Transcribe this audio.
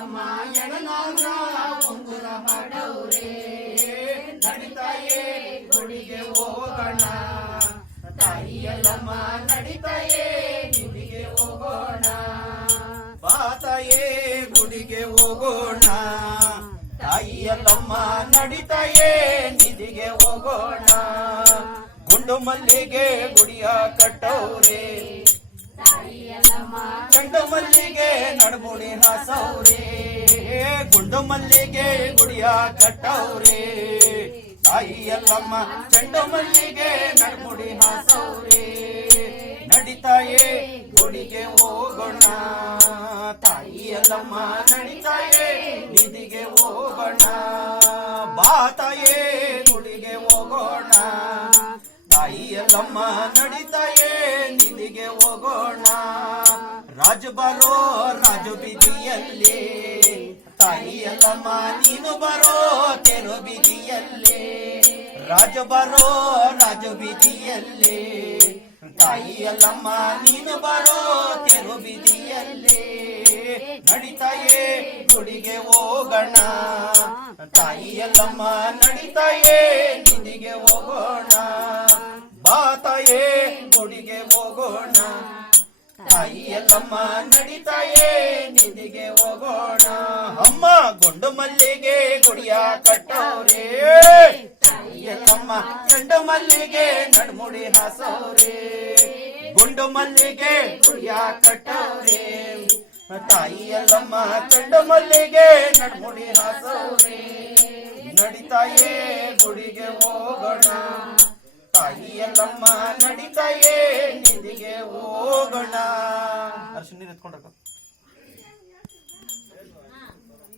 ನಮ್ಮ ಎಡನಾಗ ಉಂಗುರ ಮಾಡವ್ರೆ ನಡಿತಾಯೇ ಗುಡಿಗೆ ಹೋಗೋಣ ತಾಯಿಯಲ್ಲಮ್ಮ ನಡಿತಾಯೇ ನಿಧಿಗೆ ಹೋಗೋಣ ಬಾತಾಯೇ ಗುಡಿಗೆ ಹೋಗೋಣ ತಾಯಿಯಲ್ಲಮ್ಮ ನಡಿತಾಯೇ ನಿಧಿಗೆ ಹೋಗೋಣ ಗುಂಡು ಮಲ್ಲಿಗೆ ಗುಡಿಯ ಕಟ್ಟವ್ರೆ ಗಂಡು ಮಲ್ಲಿಗೆ ನಡುಮುಡಿ ಹಾಸವ್ರೆ ಗುಂಡು ಮಲ್ಲಿಗೆ ಗುಡಿಯ ಕಟ್ಟವ್ರೆ ತಾಯಿಯಲ್ಲಮ್ಮ ಗಂಡು ಮಲ್ಲಿಗೆ ನಡುಮುಡಿ ಹಾಸವ್ರೆ ನಡಿತಾಯೇ ಗುಡಿಗೆ ಹೋಗೋಣ ತಾಯಿಯಲ್ಲಮ್ಮ ನಡಿತಾಯೇ ನಿಧಿಗೆ ಹೋಗೋಣ ಬಾತಾಯೇ ಗುಡಿಗೆ ಹೋಗೋಣ ತಾಯಿಯಲ್ಲಮ್ಮ ನಡಿತಾಯೇ ನಿಧಿಗೆ ಹೋಗೋಣ ರಾಜು ಬರೋ ರಾಜು ಬೀದಿಯಲ್ಲಿ ತಾಯಿಯಲ್ಲಮ್ಮ ನೀನು ಬರೋ ತೆರು ಬೀದಿಯಲ್ಲಿ ರಾಜು ಬರೋ ರಾಜು ಬೀದಿಯಲ್ಲಿ ತಾಯಿಯಲ್ಲಮ್ಮ ನೀನು ಬರೋ ತೆರು ಬೀದಿಯಲ್ಲಿ ನಡಿತಾಯೇ ಗುಡಿಗೆ ಹೋಗೋಣ ತಾಯಿಯಲ್ಲಮ್ಮ ನಡಿತಾಯೇ ನಿಧಿಗೆ ಹೋಗೋಣ ಬಾತಾಯೇ ಗುಡಿಗೆ ಹೋಗೋಣ ತಾಯಿಯಲ್ಲಮ್ಮ ನಡಿತಾಯೇ ನಿಧಿಗೆ ಹೋಗೋಣ ಅಮ್ಮ ಗುಂಡು ಮಲ್ಲಿಗೆ ಗುಡಿಯ ಕಟ್ಟವ್ರೆ ತಾಯಿಯಲ್ಲಮ್ಮ ಗಂಡು ಮಲ್ಲಿಗೆ ನಡ್ಮುಡಿ ಹಾಸವ್ರೆ ಗುಂಡು ಮಲ್ಲಿಗೆ ಗುಡಿಯ ಕಟ್ಟವ್ರೆ ತಾಯಿಯಲ್ಲಮ್ಮ ಗಂಡು ಮಲ್ಲಿಗೆ ನಡ್ಮುಡಿ ಹಾಸವ್ರೆ ನಡಿತಾಯೇ ಗುಡಿಗೆ ಹೋಗೋಣ ತಾಯಿಯಲ್ಲಮ್ಮ ನಡಿತಾಯೇ ನಿಧಿಗೆ ಹೋಗೋಣ ಅರ್ಶಿನ ನೀರು ಎತ್ಕೊಂಡ್ರಕ್ಕ